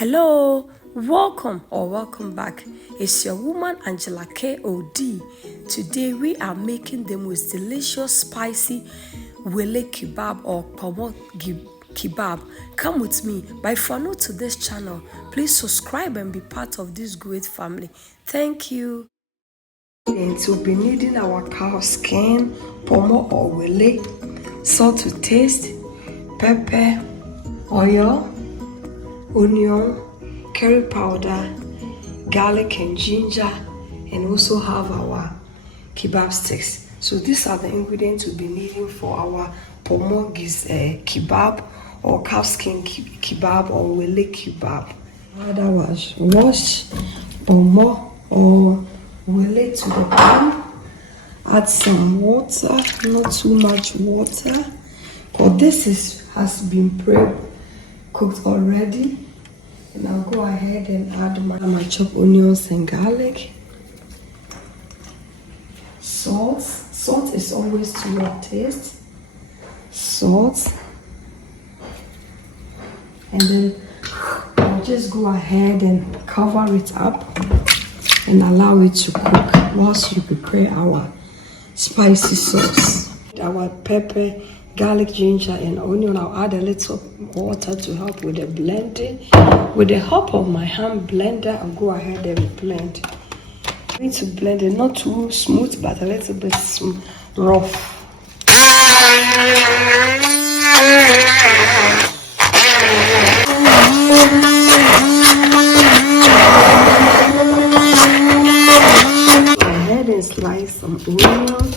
Hello, welcome back. It's your woman Angela KOD. Today we are making the most delicious spicy Wele Kebab or Ponmo Kebab. Come with me. But if you are new to this channel, please subscribe and be part of this great family. Thank you. And we'll be needing our cow skin, Ponmo or Wele, salt to taste, pepper, oil, onion, curry powder, garlic and ginger, and also have our kebab sticks. So these are the ingredients we'll be needing for our Ponmo kebab or cow skin kebab or Wele kebab. Otherwise, wash Ponmo or Wele to the pan. Add some water, not too much water, because this has been pre-cooked already. And I'll go ahead and add my chopped onions and garlic. Salt. Salt is always to your taste. Salt. And then I'll just go ahead and cover it up and allow it to cook whilst you prepare our spicy sauce. Our pepper, garlic, ginger, and onion. I'll add a little water to help with the blending. With the help of my hand blender, I'll go ahead and blend. I need to blend it not too smooth, but a little bit rough. Go ahead and slice some onion.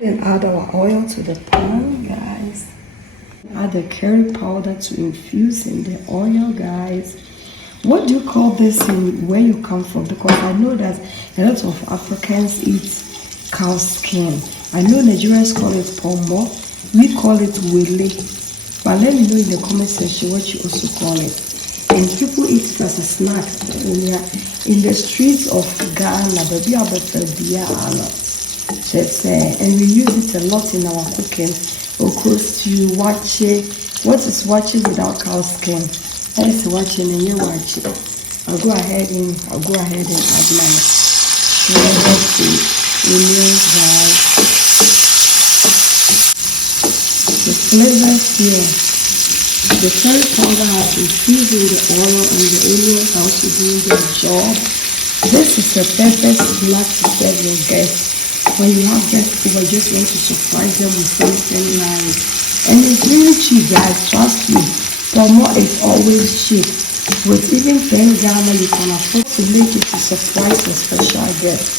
And add our oil to the pan, guys. Add the curry powder to infuse in the oil, guys. What do you call this in where you come from? Because I know that a lot of Africans eat cow skin. I know Nigerians call it Ponmo. We call it Wele. But let me know in the comment section what you also call it. And people eat it as a snack in the streets of Ghana. And we use it a lot in our cooking. Okra stew, wache. What is wache without cow skin? That is wache and you wache. I'll go ahead and add my onions, guys. The flavors here. The curry powder has infused with the oil and the onions are also doing their job. This is a pepper snack to serve your guests. When you have guests over, just want to surprise them with something nice. And it's really cheap, guys. Trust me. Ponmo is always cheap. With even 10 Ghana, you can afford to make it to surprise a special guest.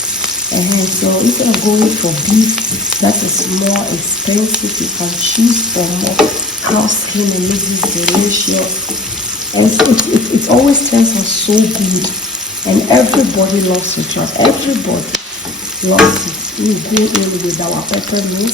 So instead of going for beef, that is more expensive, you can choose Ponmo cow skin and make this delicious. And it always tastes so good. And everybody loves to try. Everybody loves it. We go in with our pepper mix.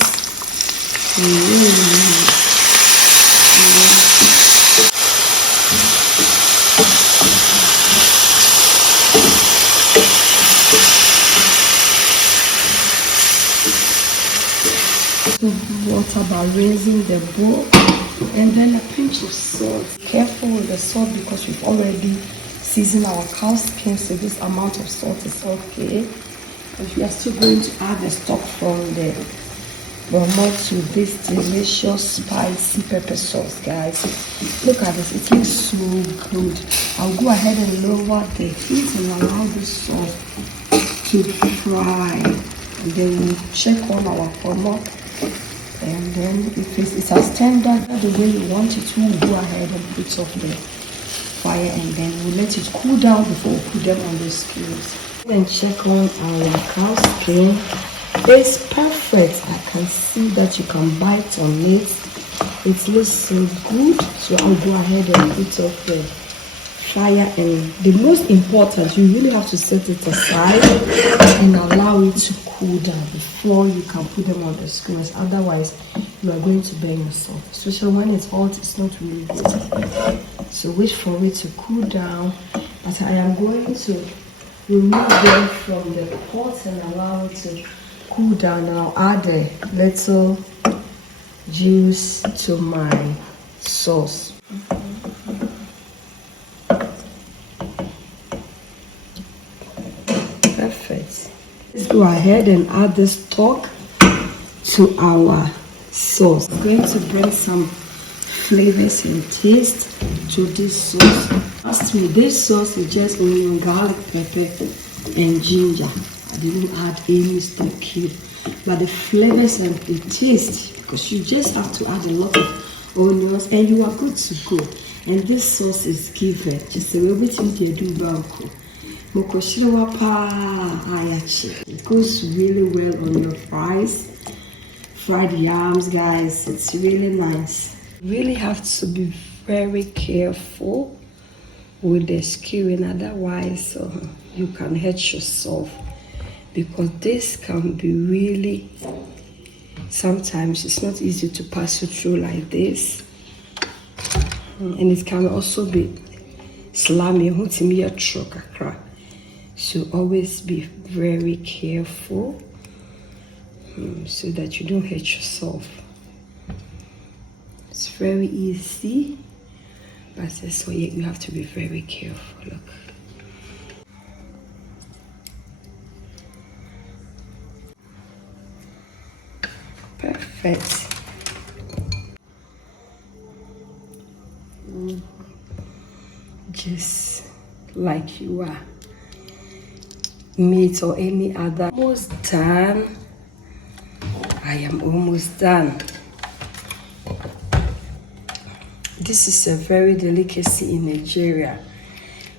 Water by raising the bowl, and then a pinch of salt. Careful with the salt because we've already seasoned our cow skin, so this amount of salt is okay. If you are still going to add the stock from the Ponmo to this delicious spicy pepper sauce, guys. Look at this, it looks so good. I'll go ahead and lower the heat and allow this sauce to fry. And then we'll check on our Ponmo. And then if it has turned out the way you want it, we'll go ahead and put off the fire and then we'll let it cool down before we put them on the skewers. And check on our cow skin. It's perfect. I can see that you can bite on it. It looks so good. So I'll go ahead and put off the fire. And the most important, you really have to set it aside and allow it to cool down before you can put them on the skewers. Otherwise, you are going to burn yourself. Especially when it's hot, it's not really good. So wait for it to cool down. But I am going to remove them from the pot and allow it to cool down. Now add a little juice to my sauce. Perfect. Let's go ahead and add the stock to our sauce. I'm going to bring some flavors and taste to this sauce. Trust me, this sauce is just onion, garlic, pepper, and ginger. I didn't add any stock cube, but the flavors and the taste, because you just have to add a lot of onions and you are good to go. And this sauce is given just a little bit in the banko. It goes really well on your fries, fried yams, guys. It's really nice. You really have to be very careful with the skewing, otherwise you can hurt yourself, because this can be really, sometimes it's not easy to pass it through like this, and it can also be slimy. So always be very careful so that you don't hurt yourself. It's very easy, but so you have to be very careful. Look. Perfect. Just like you are. Meat or any other. Almost done. I am almost done. This is a very delicacy in Nigeria,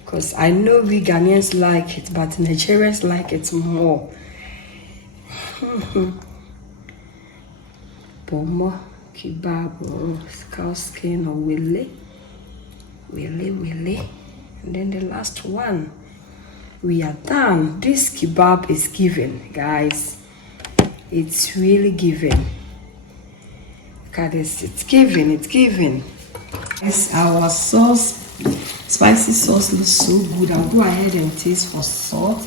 because I know we Ghanaians like it, but Nigerians like it more. Ponmo, kebab, or cow skin, or wele. And then the last one. We are done. This kebab is given, guys. It's really given. Look at this. It's given. It's our sauce. Spicy sauce looks so good. I'll go ahead and taste for salt.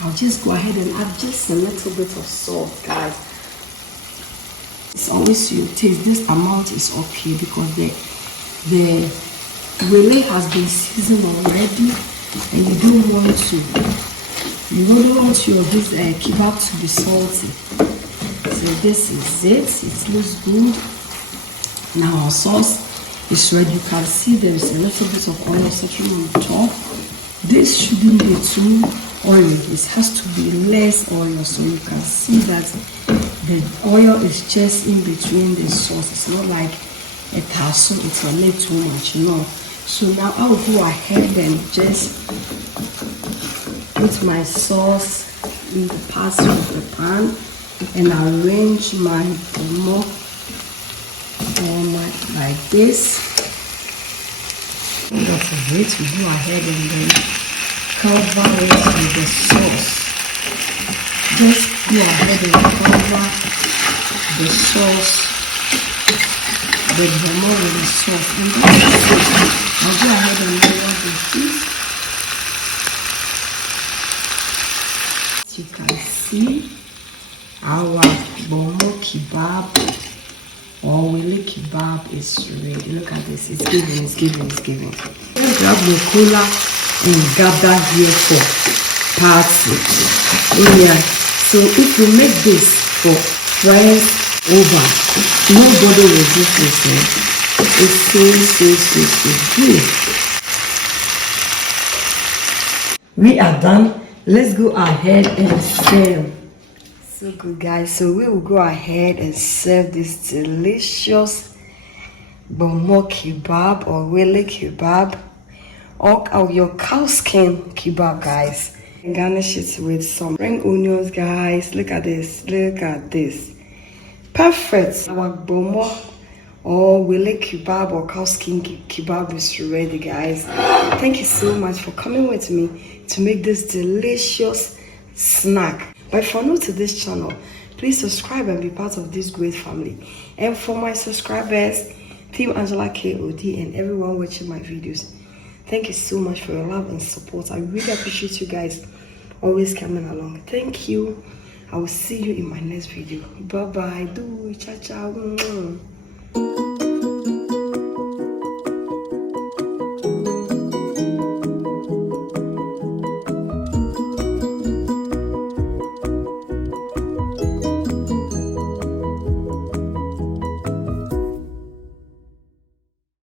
I'll just go ahead and add just a little bit of salt, guys. It's always your taste. This amount is okay, because the wele has been seasoned already, and you don't want your this kebab to be salty. So this is it. It looks good. Now our sauce is ready. You can see there is a little bit of oil settling on top. This shouldn't be too oily. It has to be less oil, so you can see that the oil is just in between the sauce. It's not like it has it's a little too much, So now I'll go ahead and just put my sauce in the parts of the pan and arrange my ponmo like this. That's it. We go ahead and then cover it with the sauce. Just go ahead and cover the sauce. The ponmo with the sauce, and that's it. I'll go ahead and layer the fish. As you can see, our ponmo kebab or wele kebab is ready. Look at this. It's giving. Let's grab the cola and gather here for party. Yeah. So if we make this for friends over, nobody will do this. It's so good. We are done. Let's go ahead and serve. So good, guys. So we will go ahead and serve this delicious ponmo kebab or wele kebab, or your cow skin kebab, guys. And garnish it with some spring onions, guys. Look at this. Perfect. Our ponmo or wele kebab or cow skin kebab is ready, guys. Thank you so much for coming with me to make this delicious snack. But if you're new to this channel, please subscribe and be part of this great family. And for my subscribers, Team Angela KOD, and everyone watching my videos, thank you so much for your love and support. I really appreciate you guys always coming along. Thank you. I will see you in my next video. Bye bye. Do ciao ciao.